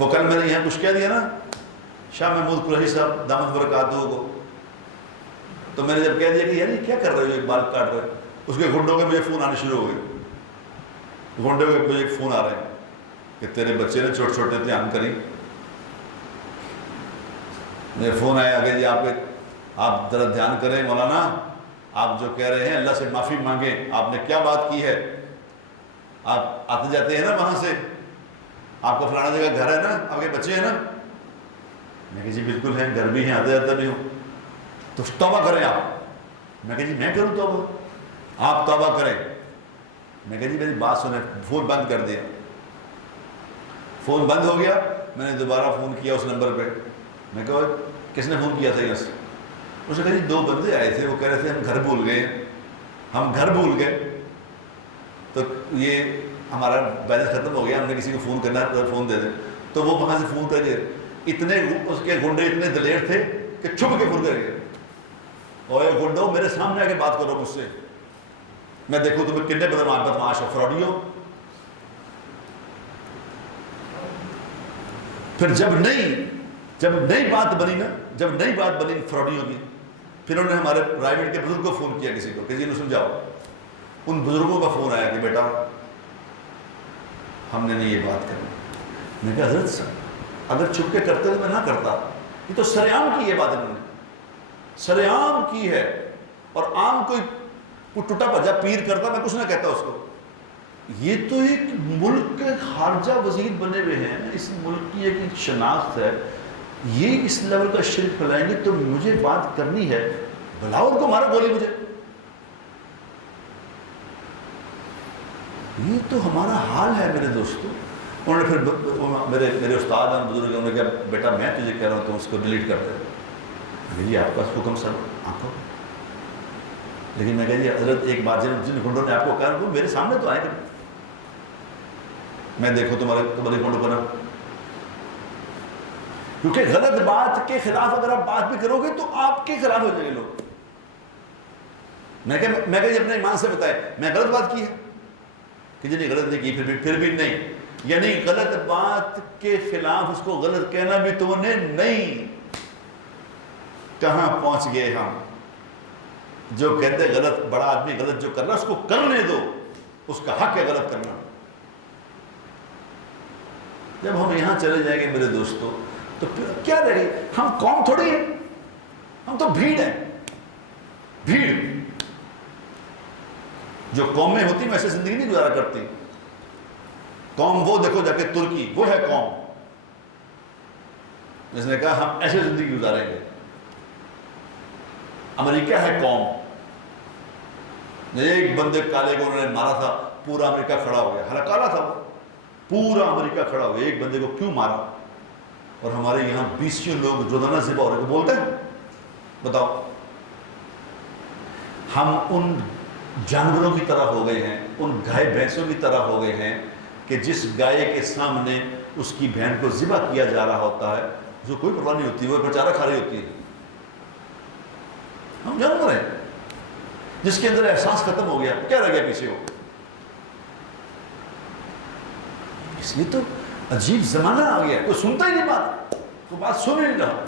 وہ کل میں نے یہاں کچھ کہہ دیا نا شاہ محمود قریشی صاحب دامت برکاتہ کو، تو میں نے جب کہہ دیا کہ یار یہ کیا کر رہے ہو، یہ بال کاٹ رہے، اس کے گھنڈوں کے مجھے فون آنے شروع ہو گئے، گھنڈوں کے مجھے فون آ رہے ہیں کہ تیرے بچے نے چھوٹے چھوٹے دھیان کری. مجھے فون آیا کہ جی آپ ذرا دھیان کریں مولانا، آپ جو کہہ رہے ہیں اللہ سے معافی مانگیں، آپ نے کیا بات کی ہے، آپ آتے جاتے ہیں نا وہاں سے، آپ کا فلانا جگہ گھر ہے نا، آپ کے بچے ہیں نا؟ میں کہ جی بالکل ہیں، گھر بھی ہیں، آتے جاتا بھی ہوں. تو توبہ کریں آپ. میں کہ جی میں کروں توبہ؟ آپ توبہ کریں. میں کہ جی میری بات سنیں. فون بند کر دیا. فون بند ہو گیا. میں نے دوبارہ فون کیا اس نمبر پہ. میں کہا کس نے فون کیا تھا یہاں سے؟ اس نے کہا جی 2 بندے آئے تھے، وہ کہہ رہے تھے ہم گھر بھول گئے، ہم گھر بھول گئے، تو یہ ہمارا بیلنس ختم ہو گیا، ہم نے کسی کو فون کرنا ہے فون دے دیں. تو وہ وہاں سے فون کر کے اتنے اس کے گنڈے اتنے دلیر تھے کہ چھپ کے فون کر گئے. اور یہ گنڈو میرے سامنے آ کے بات کرو مجھ سے، میں دیکھوں تمہیں کتنے بدمعاش فراڈی ہو. پھر جب نئی بات بنی نا، جب نئی بات بنی فراڈیوں کی، پھر انہوں نے ہمارے پرائیویٹ کے بزرگ کو فون کیا کسی کو کہ جی سمجھاؤ. ان بزرگوں کا فون آیا کہ بیٹا ہم نے نہیں یہ بات کرنی. میں کہا حضرت صاحب اگر چھپ کے کرتے تو میں نہ کرتا، یہ تو سرعام کی یہ بات انہوں نے سرعام کی ہے. اور عام کوئی ٹوٹا بھجا پیر کرتا میں کچھ نہ کہتا اس کو. یہ تو ایک ملک کے خارجہ وزیر بنے ہوئے ہیں، اس ملک کی ایک شناخت ہے، یہ اس لیول کا شرک پھیلائیں گے تو مجھے بات کرنی ہے. بلاؤ ان کو، مارو گولی مجھے. یہ تو ہمارا حال ہے میرے دوستو. انہوں نے پھر میرے استاد ہیں بزرگ، انہوں نے کہا بیٹا میں تجھے کہہ رہا ہوں تو اس کو ڈیلیٹ کر دے. جی آپ کا حکم سر آنکھوں. لیکن میں کہا جی حضرت ایک بات جن گھنڈوں نے آپ کو کہا وہ میرے سامنے تو آئے گا، میں دیکھوں تمہارے گھنڈوں پر. کیونکہ غلط بات کے خلاف اگر آپ بات بھی کرو گے تو آپ کے خلاف ہو جائیں گے لوگ. میں کہا جی اپنے ایمان سے بتائے میں غلط بات کی ہے کہ جی نہیں غلط نہیں کی، پھر بھی نہیں، یعنی غلط بات کے خلاف اس کو غلط کہنا بھی تو نے نہیں. کہاں پہنچ گئے ہم؟ جو کہتے غلط، بڑا آدمی غلط جو کر رہا اس کو کرنے دو، اس کا حق ہے غلط کرنا. جب ہم یہاں چلے جائیں گے میرے دوستو تو پھر کیا رہے گی؟ ہم قوم تھوڑی ہیں، ہم تو بھیڑ ہیں. بھیڑ جو قومیں ہوتی ہیں ویسے زندگی نہیں گزارا کرتی. قوم وہ دیکھو جا کے ترکی، وہ ہے قوم جس نے کہا ہم ایسے زندگی گزاریں گے. امریکہ ہے قوم. ایک بندے کالے کو انہوں نے مارا تھا، پورا امریکہ کھڑا ہو گیا. حالانکہ کالا تھا وہ، پورا امریکہ کھڑا ہو گیا ایک بندے کو کیوں مارا. اور ہمارے یہاں 20 لوگ روزانہ ذبح ہو رہے کو بولتے ہیں. بتاؤ ہم ان جانوروں کی طرح ہو گئے ہیں، ان گائے بھینسوں کی طرح ہو گئے ہیں کہ جس گائے کے سامنے اس کی بہن کو ذبح کیا جا رہا ہوتا ہے جو کوئی پرواہ نہیں ہوتی، وہ بیچارہ کھا رہی ہوتی ہے. ہم جانور ہیں جس کے اندر احساس ختم ہو گیا، کیا رہ گیا پیچھے وہ. اس لیے تو عجیب زمانہ آ گیا، کوئی سنتا ہی نہیں بات، کوئی بات سن ہی نہیں رہا.